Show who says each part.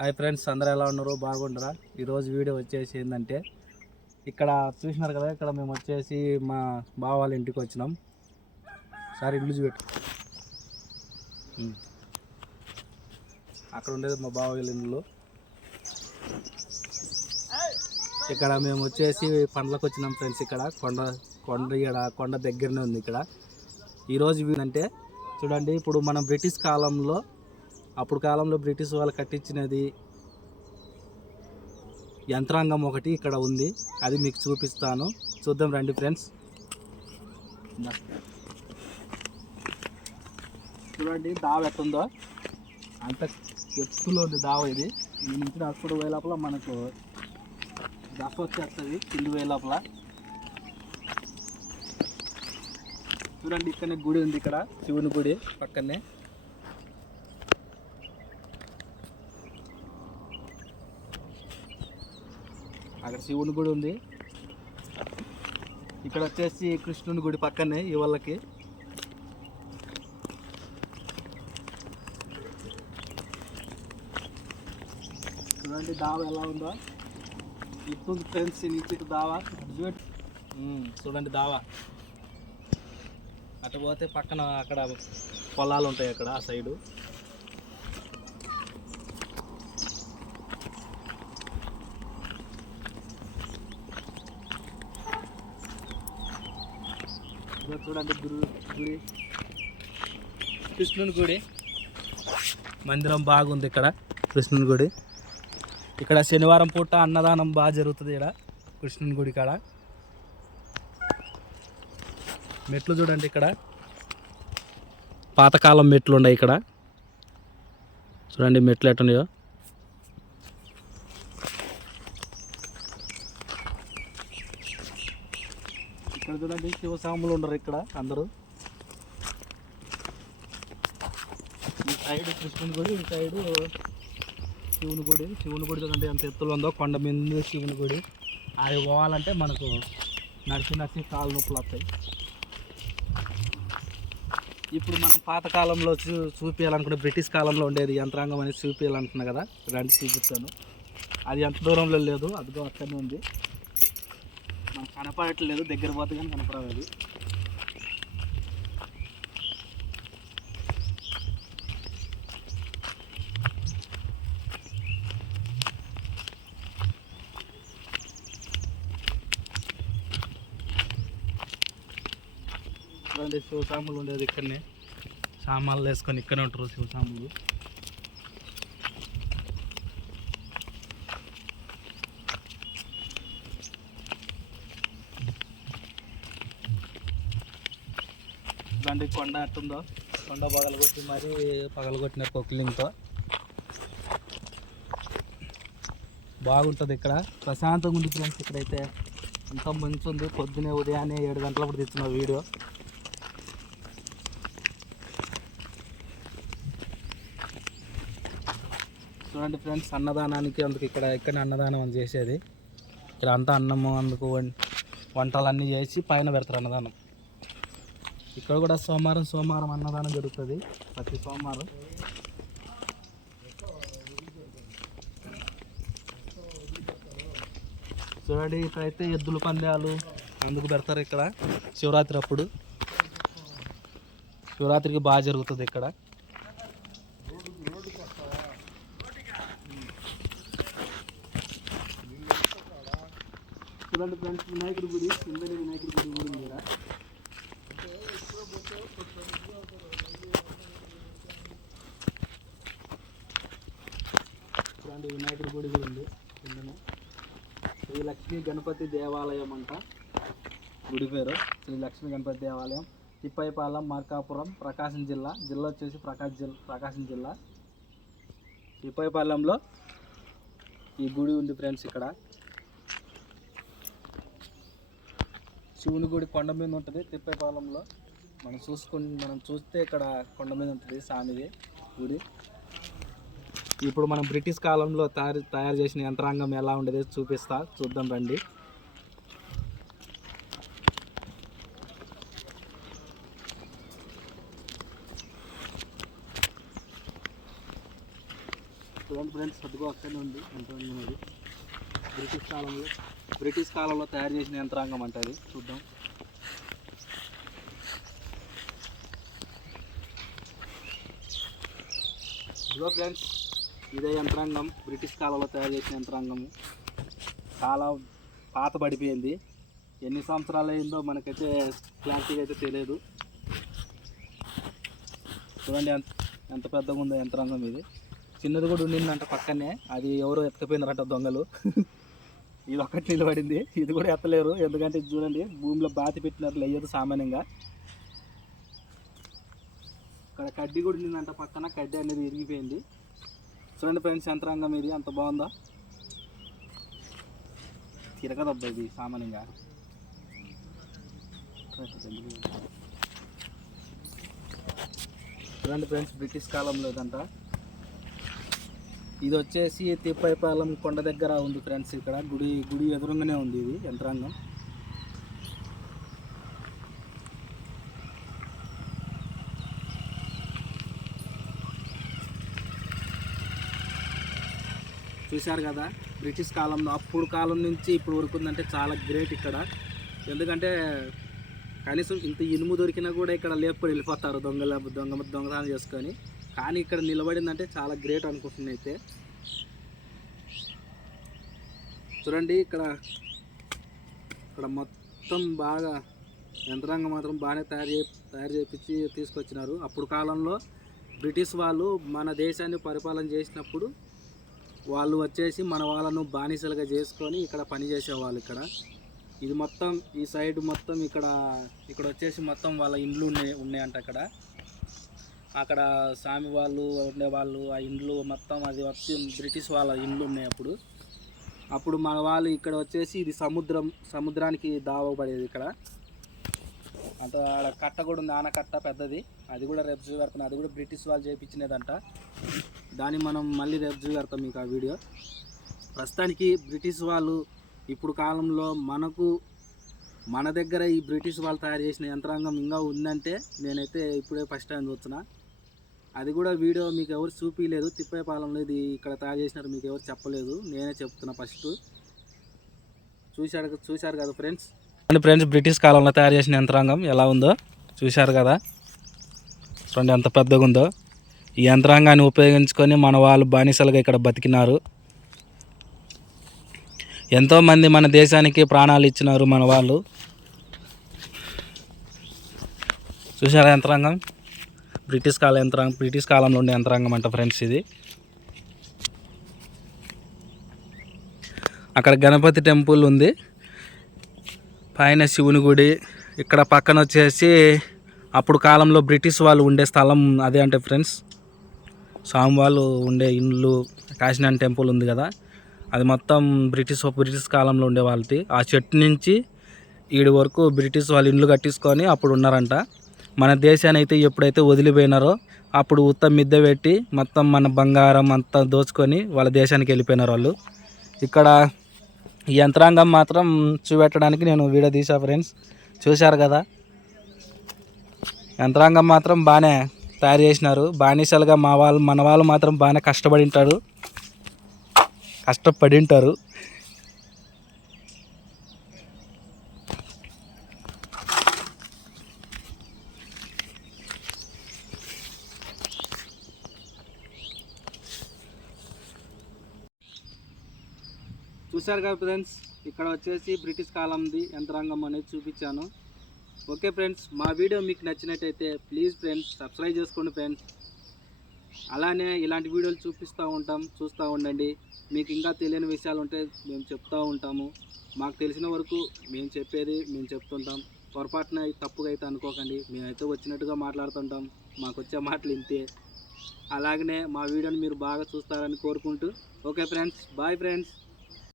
Speaker 1: Hi friends అందరు ఎలా ఉన్నారు? బాగుండరా? ఈరోజు వీడియో వచ్చేసి ఏంటంటే ఇక్కడ చూసినారు కదా ఇక్కడ మేము వచ్చేసి మా బావ వాళ్ళ ఇంటికి వచ్చినాం. సార్ ఇల్లు చూపెట్టు. అక్కడ ఉండేది మా బావ వాళ్ళ ఇల్లు. ఇక్కడ మేము వచ్చేసి పండ్లకు వచ్చినాం ఫ్రెండ్స్ ఇక్కడ కొండ కొండ ఇక్కడ కొండ దగ్గరనే ఉంది ఇక్కడ. ఈరోజు వీడంటే చూడండి ఇప్పుడు మనం బ్రిటిష్ కాలంలో అప్పుడు కాలంలో బ్రిటిష్ వాళ్ళు కట్టించినది యంత్రాంగం ఒకటి ఇక్కడ ఉంది. అది మీకు చూపిస్తాను. చూద్దాం రండి ఫ్రెండ్స్. చూడండి దావ ఎట్టుందో. అంత ఎత్తులో ఉంది దావ ఇది. ఈ నుంచి అప్పుడు పోయే లోపల మనకు దశ వచ్చేస్తుంది కింది పోయే లోపల. చూడండి ఇక్కడనే గుడి ఉంది ఇక్కడ శివుని గుడి పక్కనే. శివుని గుడి ఉంది. ఇక్కడ వచ్చేసి కృష్ణుని గుడి పక్కనే ఈ వాళ్ళకి. చూడండి దావ ఎలా ఉందో. ఇప్పుడు ఫ్రెండ్స్ నుంచి దావా. చూడండి దావా. అటు పోతే పక్కన అక్కడ పొలాలు ఉంటాయి అక్కడ ఆ సైడు. చూడండి గురు గుడి. కృష్ణుని గుడి. మందిరం బాగుంది ఇక్కడ కృష్ణుని గుడి. ఇక్కడ శనివారం పూట అన్నదానం బాగా జరుగుతుంది ఇక్కడ కృష్ణుని గుడి కాడ. మెట్లు చూడండి ఇక్కడ. పాతకాలం మెట్లు ఉన్నాయి ఇక్కడ. చూడండి మెట్లు ఎట్టున్నాయో ఇక్కడ చూడండి శివస్వాములు ఉండరు ఇక్కడ అందరూ. ఈ సైడ్ కృష్ణుని గుడి ఈ సైడ్ శివుని గుడి. శివుని గుడి చూడండి ఎంత ఎత్తులో ఉందో కొండ మీద శివుని గుడి. అది పోవాలంటే మనకు నడిచి నడిచి కాలు నొప్పులు వస్తాయి. ఇప్పుడు మనం పాతకాలంలో చూ చూపించాలనుకున్న బ్రిటిష్ కాలంలో ఉండేది యంత్రాంగం అనేది చూపించాలనుకున్నా కదా. రండి చూపిస్తాను. అది ఎంత దూరంలో లేదు అదిగో అక్కడనే ఉంది. కనపడట్లేదు దగ్గర పోతే కానీ కనపడలేదు శివ శివసాములు ఉండేది ఇక్కడనే. సామాన్లు వేసుకొని ఇక్కడే ఉంటారు శివసాములు చూడండి కొండ అట్టుందో కొండ పగలగొట్టి మరీ పగలగొట్టిన కొక్లింగ్తో బాగుంటుంది ఇక్కడ. ప్రశాంతంగా ఉంది ఫ్రెండ్స్ ఇక్కడైతే. అంత మంచి ఉంది పొద్దునే ఉదయాన్నే ఏడు గంటలప్పుడు తెచ్చిన వీడియో. చూడండి ఫ్రెండ్స్ అన్నదానానికి అందుకు ఇక్కడ ఇక్కడ అన్నదానం అని చేసేది. ఇక్కడ అంతా అన్నము అందుకు వంటలన్నీ చేసి పైన పెడతారు అన్నదానం. ఇక్కడ కూడా సోమవారం సోమవారం అన్నదానం జరుగుతుంది ప్రతి సోమవారం. చూడండి ఇక్కడైతే ఎద్దుల పందాలు అందుకు పెడతారు ఇక్కడ శివరాత్రి అప్పుడు. శివరాత్రికి బాగా జరుగుతుంది ఇక్కడ. చూడండి ఫ్రెండ్స్ వినాయకుడి గుడి కిందనే వినాయకుడి గుడి కూడా ఉంది వినాయకుడి గుడి కూడా ఉంది కిందనే శ్రీ లక్ష్మీ గణపతి దేవాలయం అంట. గుడి పేరు శ్రీ లక్ష్మీ గణపతి దేవాలయం. తిప్పైపాలెం మార్కాపురం ప్రకాశం జిల్లా. జిల్లా వచ్చేసి ప్రకాశం జిల్లా ప్రకాశం జిల్లా. తిప్పైపాలెంలో ఈ గుడి ఉంది ఫ్రెండ్స్ ఇక్కడ. శివుని గుడి కొండ మీద ఉంటుంది తిప్పైపాలెంలో. మనం చూసుకుని మనం చూస్తే ఇక్కడ కొండ మీద ఉంటుంది స్వామిది గుడి. ఇప్పుడు మనం బ్రిటిష్ కాలంలో తయారు తయారు చేసిన యంత్రాంగం ఎలా ఉండేది చూపిస్తా. చూద్దాం రండి. చూడండి ఫ్రెండ్స్ అదిగో అక్కడనే ఉంది యంత్రాంగం అది బ్రిటిష్ కాలంలో బ్రిటిష్ కాలంలో తయారు చేసిన యంత్రాంగం అంటే అది. చూద్దాం. ఇదిగో ఫ్రెండ్స్ ఇదే యంత్రాంగం బ్రిటిష్ కాలంలో తయారు చేసిన యంత్రాంగము. చాలా పాత పడిపోయింది. ఎన్ని సంవత్సరాలు అయిందో మనకైతే క్లారిటీగా అయితే తెలియదు. చూడండి ఎంత ఎంత పెద్దగా ఉందో యంత్రాంగం ఇది. చిన్నది కూడా ఉండిందంట పక్కనే. అది ఎవరో ఎత్తకపోయినారంట దొంగలు. ఇది ఒకటి నిలబడింది. ఇది కూడా ఎత్తలేరు. ఎందుకంటే ఇది చూడండి భూమిలో బాతి పెట్టినారు లేయదు సామాన్యంగా. ఇక్కడ కడ్డీ కూడా ఉండిందంట పక్కన. కడ్డీ అనేది ఇరిగిపోయింది చూడండి ఫ్రెండ్స్ యంత్రాంగం ఇది. అంత బాగుందా? తిరగదబ్బా ఇది సామాన్యంగా. చూడండి ఫ్రెండ్స్ బ్రిటిష్ కాలంలో ఇదంట ఇది వచ్చేసి తిప్పైపాలెం కొండ దగ్గర ఉంది ఫ్రెండ్స్ ఇక్కడ. గుడి గుడి ఎదురుగానే ఉంది ఇది యంత్రాంగం. చూశారు కదా? బ్రిటిష్ కాలంలో అప్పుడు కాలం నుంచి ఇప్పుడు వరకు ఉందంటే చాలా గ్రేట్ ఇక్కడ. ఎందుకంటే కనీసం ఇంత ఇనుము దొరికినా కూడా ఇక్కడ లేపుకొని వెళ్ళిపోతారు దొంగల దొంగ దొంగతనం చేసుకొని. కానీ ఇక్కడ నిలబడిందంటే చాలా గ్రేట్ అనుకుంటున్నాను అయితే. చూడండి ఇక్కడ ఇక్కడ మొత్తం బాగా యంత్రాంగం మాత్రం బాగానే తయారు చే తయారు చేపించి తీసుకొచ్చినారు. అప్పుడు కాలంలో బ్రిటిష్ వాళ్ళు మన దేశాన్ని పరిపాలన చేసినప్పుడు వాళ్ళు వచ్చేసి మన వాళ్ళను బానిసలుగా చేసుకొని ఇక్కడ పని చేసేవాళ్ళు ఇక్కడ. ఇది మొత్తం ఈ సైడ్ మొత్తం ఇక్కడ ఇక్కడ వచ్చేసి మొత్తం వాళ్ళ ఇండ్లు ఉన్నాయి ఉన్నాయంట అక్కడ. అక్కడ స్వామి వాళ్ళు ఉండేవాళ్ళు ఆ ఇండ్లు మొత్తం అది వచ్చి బ్రిటిష్ వాళ్ళ ఇండ్లు ఉన్నాయి అప్పుడు. అప్పుడు మన వాళ్ళు ఇక్కడ వచ్చేసి ఇది సముద్రం సముద్రానికి దావబడేది ఇక్కడ. అంత ఆడ కట్ట కూడా ఉంది ఆనకట్ట పెద్దది. అది కూడా రేపు చూపెడతాను అది కూడా బ్రిటిష్ వాళ్ళు చేయించినదంట దాన్ని మనం మళ్ళీ రేపు చూపెడతాం మీకు ఆ వీడియో. ప్రస్తుతానికి బ్రిటిష్ వాళ్ళు ఇప్పుడు కాలంలో మనకు మన దగ్గర ఈ బ్రిటిష్ వాళ్ళు తయారు చేసిన యంత్రాంగం ఇంకా ఉందంటే నేనైతే ఇప్పుడే ఫస్ట్ టైం చూస్తున్నా. అది కూడా వీడియో మీకు ఎవరు చూపించలేదు తిప్పేపాలెంలో ఇది ఇక్కడ తయారు చేసినారు మీకు ఎవరు చెప్పలేదు. నేనే చెప్తున్నా ఫస్ట్ చూశారు చూశారు కదా ఫ్రెండ్స్ ఫ్రెండ్స్ బ్రిటిష్ కాలంలో తయారు చేసిన యంత్రాంగం ఎలా ఉందో చూశారు కదా? చూడండి ఎంత పెద్దగా ఉందో. ఈ యంత్రాంగాన్ని ఉపయోగించుకొని మన వాళ్ళు బానిసలుగా ఇక్కడ బతికినారు. ఎంతోమంది మన దేశానికి ప్రాణాలు ఇచ్చినారు మన వాళ్ళు. చూసారా యంత్రాంగం? బ్రిటిష్ కాల యంత్రాంగం బ్రిటిష్ కాలంలో ఉండే యంత్రాంగం అంట ఫ్రెండ్స్ ఇది. అక్కడ గణపతి టెంపుల్ ఉంది. పైన శివుని గుడి ఇక్కడ పక్కన వచ్చేసి అప్పుడు కాలంలో బ్రిటిష్ వాళ్ళు ఉండే స్థలం అదే అంటే ఫ్రెండ్స్. స్వామి వాళ్ళు ఉండే ఇండ్లు కాశీనాథ్ టెంపుల్ ఉంది కదా. అది మొత్తం బ్రిటిష్ బ్రిటిష్ కాలంలో ఉండే వాళ్ళది. ఆ చెట్టు నుంచి ఈడి వరకు బ్రిటిష్ వాళ్ళు ఇండ్లు కట్టించుకొని అప్పుడు ఉన్నారంట. మన దేశాన్ని అయితే ఎప్పుడైతే వదిలిపోయినారో అప్పుడు ఉత్త మిద్దె పెట్టి మొత్తం మన బంగారం అంతా దోచుకొని వాళ్ళ దేశానికి వెళ్ళిపోయినారు వాళ్ళు. ఇక్కడ ఈ యంత్రాంగం మాత్రం చూపెట్టడానికి నేను వీడియో తీసా ఫ్రెండ్స్ చూశారు కదా? యంత్రాంగం మాత్రం బాగానే తయారు చేసినారు. బానిసలుగా మా వాళ్ళు మన వాళ్ళు మాత్రం బాగానే కష్టపడి ఉంటారు. కష్టపడి ఉంటారు. చూశారు కదా ఫ్రెండ్స్? ఇక్కడ వచ్చేసి బ్రిటిష్ కాలంది యంత్రాంగం అనేది చూపించాను. ఓకే ఫ్రెండ్స్ మా వీడియో మీకు నచ్చినట్టయితే ప్లీజ్ ఫ్రెండ్స్ సబ్స్క్రైబ్ చేసుకోండి ఫ్రెండ్స్. అలానే ఇలాంటి వీడియోలు చూపిస్తూ ఉంటాం చూస్తూ ఉండండి. మీకు ఇంకా తెలియని విషయాలు ఉంటే మేము చెప్తూ ఉంటాము. మాకు తెలిసిన వరకు మేము చెప్పేది మేము చెప్తుంటాం. పొరపాటున తప్పుగా అయితే అనుకోకండి. మేమైతే వచ్చినట్టుగా మాట్లాడుతుంటాం. మాకు వచ్చే మాటలు ఇంతే. అలాగనే మా వీడియోని మీరు బాగా చూస్తారని కోరుకుంటూ. Okay friends bye friends.